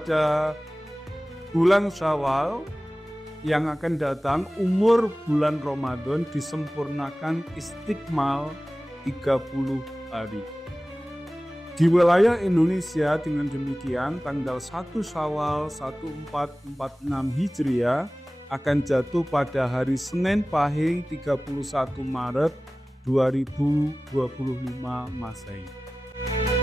pada bulan Syawal yang akan datang, umur bulan Ramadan disempurnakan istiqmal 30 hari. Di wilayah Indonesia dengan demikian tanggal 1 Syawal 1446 Hijriah akan jatuh pada hari Senin Pahing 31 Maret 2025 Masehi.